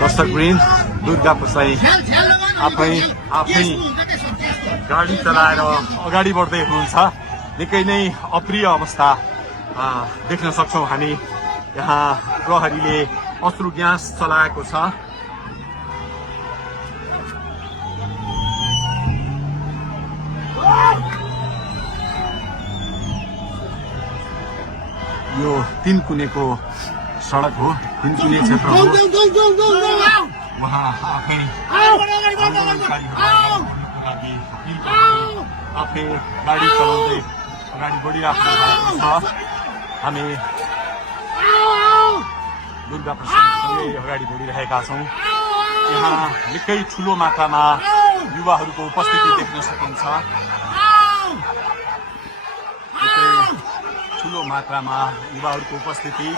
दर्शकवृन्द दुर्गा प्रसाई आफै गाडी चलाएर अगाडि बढ्दै हुनुहुन्छ। निकै नै अप्रिय अवस्था देख्न सक्छौं हामी। यहाँ प्रहरीले अश्रु ग्यास चलाएको छ। यो तीनकुनेको सडक हो, तीनकुने क्षेत्र हो। उहाँ आफै आफै गाडी चलाउँदै अगाडि बढिराख्नु भएको छ। हामी दुर्गा प्रसादसँगै अगाडि बढिरहेका छौँ। यहाँ निकै ठुलो मात्रामा युवाहरूको उपस्थिति देख्न सकिन्छ। ठुलो मात्रामा युवाहरूको उपस्थिति,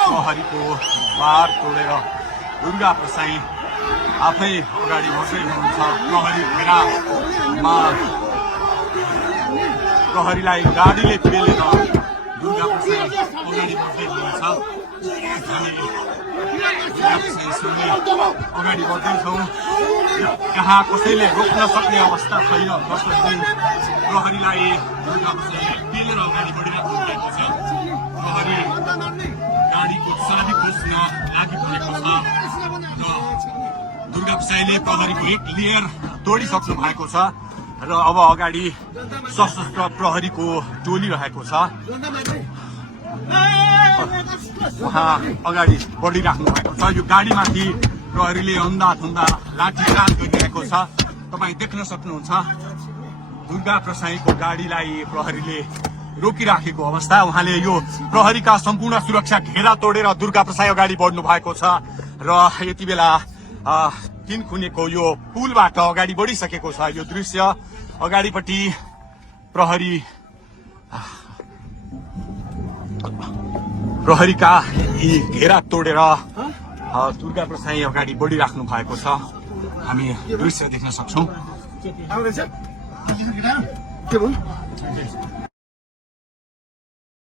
प्रहरीको बार तोडेर दुर्गा प्रसाई आफै अगाडि बढ्दै हुनुहुन्छ। प्रहरी घेरामा प्रहरीलाई गाडीले पेलेर दुर्गा प्रसाई अगाडि बढ्दै हुनुहुन्छ। हामी दुर्गा प्रसाईसँगै अगाडि बढ्दैछौँ। यहाँ कसैले रोक्न सक्ने अवस्था छैन। प्रहरीलाई दुर्गा प्रसाईले पेलेर अगाडि बढिरहेको भएको छ। प्रहरी गाडीको चाबी खोज्न लागिपरेको छ र दुर्गा प्रसाईले प्रहरीको एक लेयर तोडिसक्नु भएको छ र अब अगाडि सशस्त्र प्रहरीको टोली रहेको छ। उहाँ अगाडि बढिराख्नु भएको छ। यो गाडीमाथि प्रहरीले अन्धाधुन्दा लाठीचार्ज गरिरहेको छ। तपाईँ देख्न सक्नुहुन्छ दुर्गा प्रसाईको गाडीलाई प्रहरीले रोकिराखेको अवस्था। उहाँले यो प्रहरीका सम्पूर्ण सुरक्षा घेरा तोडेर दुर्गा प्रसाई अगाडि बढ्नु भएको छ र यति बेला तीनकुनेको यो पुलबाट अगाडि बढिसकेको छ। यो दृश्य अगाडिपट्टि प्रहरीका यी घेरा तोडेर दुर्गा प्रसाई अगाडि बढिराख्नु भएको छ। हामी दृश्य देख्न सक्छौं।